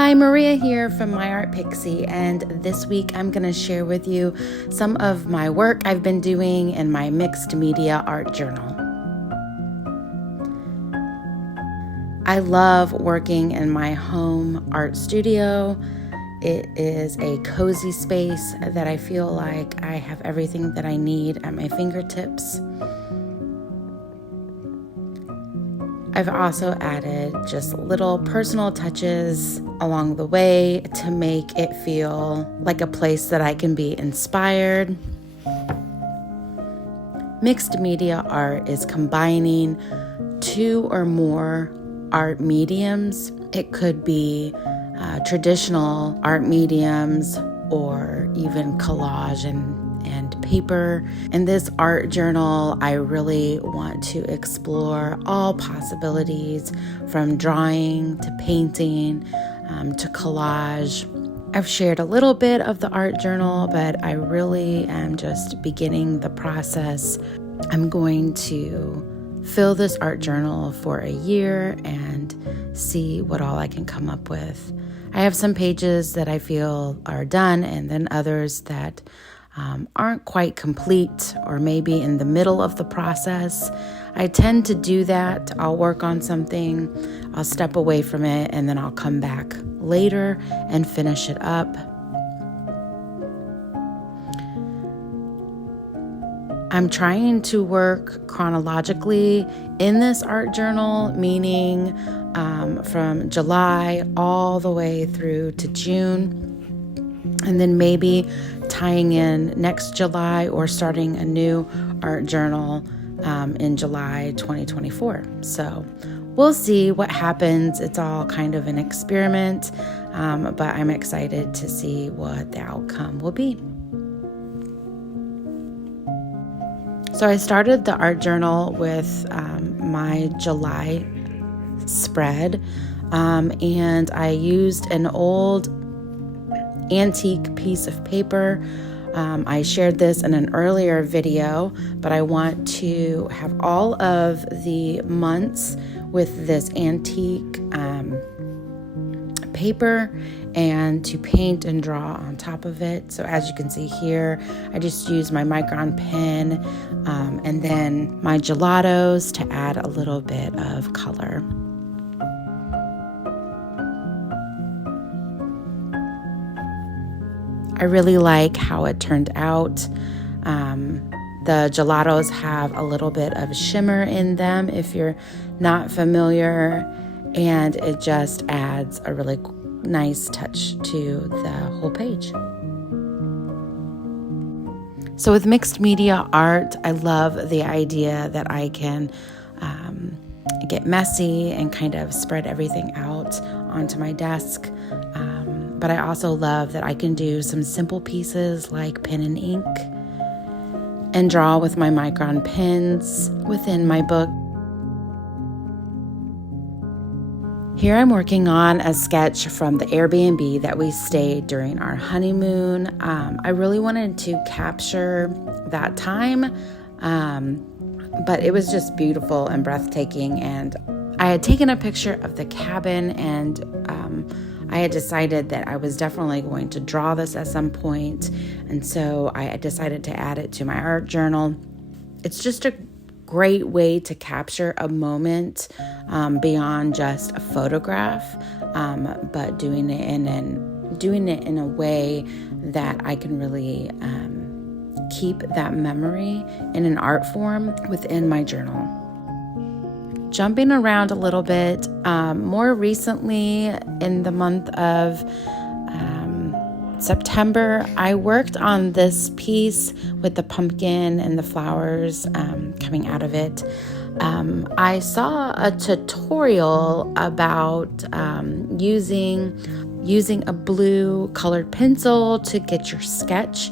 Hi, Maria here from My Art Pixie, and this week I'm going to share with you some of my work I've been doing in my mixed media art journal. I love working in my home art studio. It is a cozy space that I feel like I have everything that I need at my fingertips. I've also added just little personal touches along the way to make it feel like a place that I can be inspired. Mixed media art is combining two or more art mediums. It could be traditional art mediums or even collage and paper. In this art journal, I really want to explore all possibilities from drawing to painting to collage. I've shared a little bit of the art journal, but I really am just beginning the process. I'm going to fill this art journal for a year and see what all I can come up with. I have some pages that I feel are done and then others that aren't quite complete or maybe in the middle of the process. I tend to do that. I'll work on something, I'll step away from it, and then I'll come back later and finish it up. I'm trying to work chronologically in this art journal, meaning from July all the way through to June, and then maybe tying in next July or starting a new art journal in July 2024. So we'll see what happens. It's all kind of an experiment, but I'm excited to see what the outcome will be. So I started the art journal with my July spread, and I used an old antique piece of paper. I shared this in an earlier video, but I want to have all of the months with this antique paper and to paint and draw on top of it. So as you can see here, I just used my micron pen and then my gelatos to add a little bit of color. I really like how it turned out. The gelatos have a little bit of shimmer in them if you're not familiar, and it just adds a really nice touch to the whole page. So with mixed media art, I love the idea that I can get messy and kind of spread everything out onto my desk. But I also love that I can do some simple pieces like pen and ink and draw with my micron pens within my book. Here I'm working on a sketch from the Airbnb that we stayed during our honeymoon. I really wanted to capture that time, but it was just beautiful and breathtaking. And I had taken a picture of the cabin, and I had decided that I was definitely going to draw this at some point, and so I decided to add it to my art journal. It's just a great way to capture a moment beyond just a photograph, but doing it in a way that I can really keep that memory in an art form within my journal. Jumping around a little bit, more recently in the month of September, I worked on this piece with the pumpkin and the flowers coming out of it. I saw a tutorial about using a blue colored pencil to get your sketch,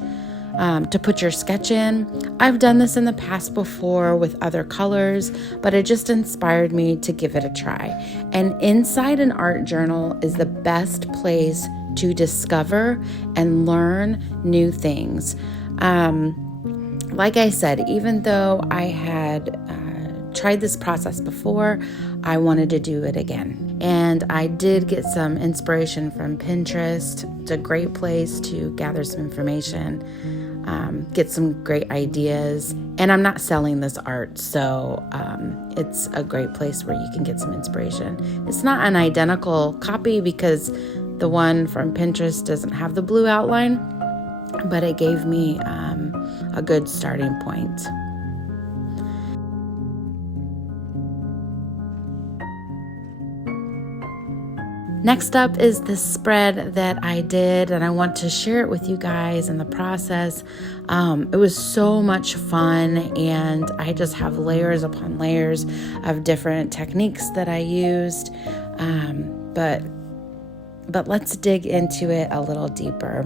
to put your sketch in. I've done this in the past before with other colors, but it just inspired me to give it a try. And inside an art journal is the best place to discover and learn new things. Like I said, even though I had tried this process before, I wanted to do it again. And I did get some inspiration from Pinterest. It's a great place to gather some information, get some great ideas. And I'm not selling this art, so it's a great place where you can get some inspiration. It's not an identical copy because the one from Pinterest doesn't have the blue outline, but it gave me a good starting point. Next up is the spread that I did, and I want to share it with you guys in the process. It was so much fun, and I just have layers upon layers of different techniques that I used. But let's dig into it a little deeper.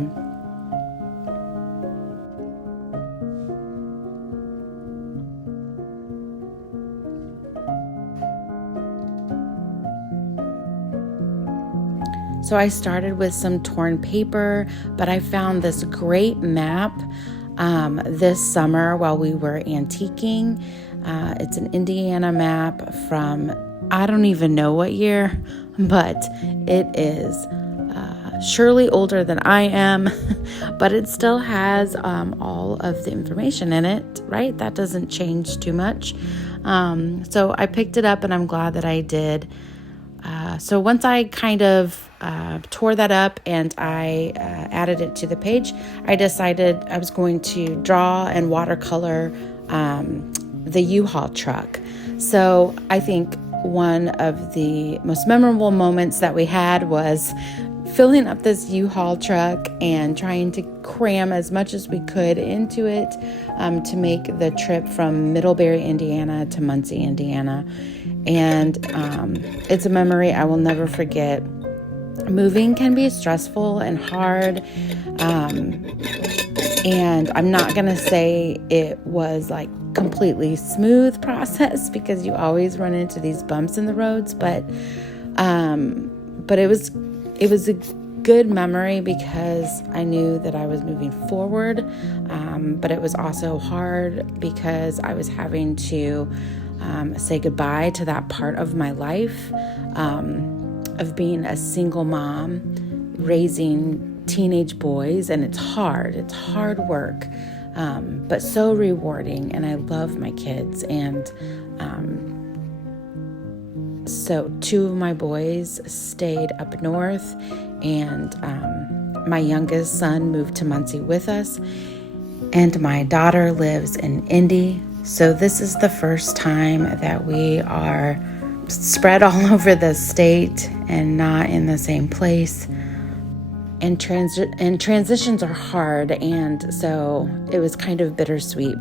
So I started with some torn paper, but I found this great map this summer while we were antiquing. It's an Indiana map from, I don't even know what year, but it is surely older than I am, but it still has all of the information in it, right? That doesn't change too much. So I picked it up and I'm glad that I did. So once I kind of tore that up and I added it to the page, I decided I was going to draw and watercolor the U-Haul truck. So I think one of the most memorable moments that we had was filling up this U-Haul truck and trying to cram as much as we could into it to make the trip from Middlebury, Indiana to Muncie, Indiana. And it's a memory I will never forget. Moving can be stressful and hard. And I'm not going to say it was like completely smooth process because you always run into these bumps in the roads, but it was a good memory because I knew that I was moving forward. But it was also hard because I was having to say goodbye to that part of my life of being a single mom, raising teenage boys, and it's hard work, but so rewarding, and I love my kids. And so 2 of my boys stayed up north, and my youngest son moved to Muncie with us, and my daughter lives in Indy. So this is the first time that we are spread all over the state and not in the same place. And transitions are hard, and so it was kind of bittersweet.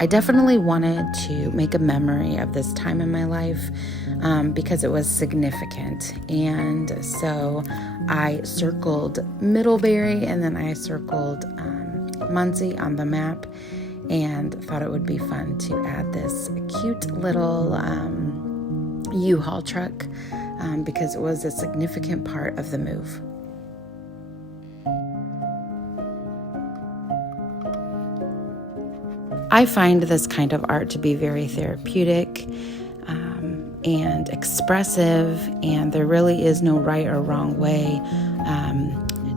I definitely wanted to make a memory of this time in my life because it was significant. And so I circled Middlebury, and then I circled Muncie on the map, and thought it would be fun to add this cute little U-Haul truck because it was a significant part of the move. I find this kind of art to be very therapeutic and expressive, and there really is no right or wrong way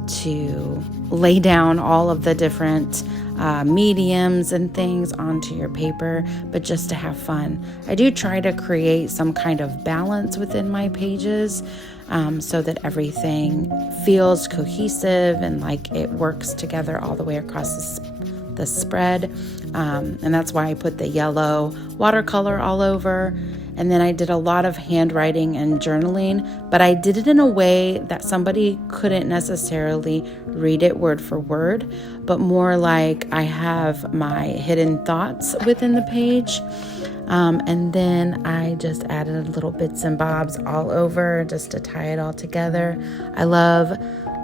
to lay down all of the different mediums and things onto your paper, but just to have fun. I do try to create some kind of balance within my pages so that everything feels cohesive and like it works together all the way across the spread. And that's why I put the yellow watercolor all over. And then I did a lot of handwriting and journaling, but I did it in a way that somebody couldn't necessarily read it word for word, but more like I have my hidden thoughts within the page. And then I just added little bits and bobs all over just to tie it all together. I love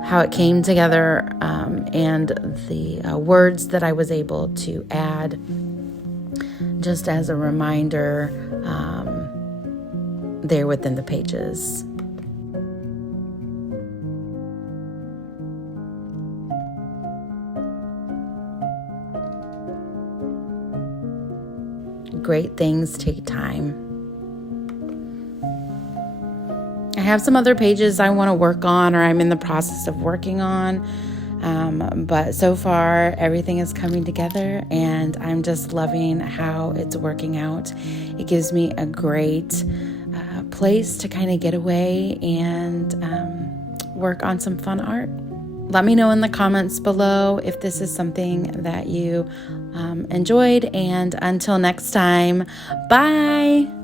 how it came together and the words that I was able to add just as a reminder there within the pages. Great things take time. I have some other pages I want to work on, or I'm in the process of working on. But so far, everything is coming together, and I'm just loving how it's working out. It gives me a great place to kind of get away and work on some fun art. Let me know in the comments below if this is something that you enjoyed, and until next time, bye!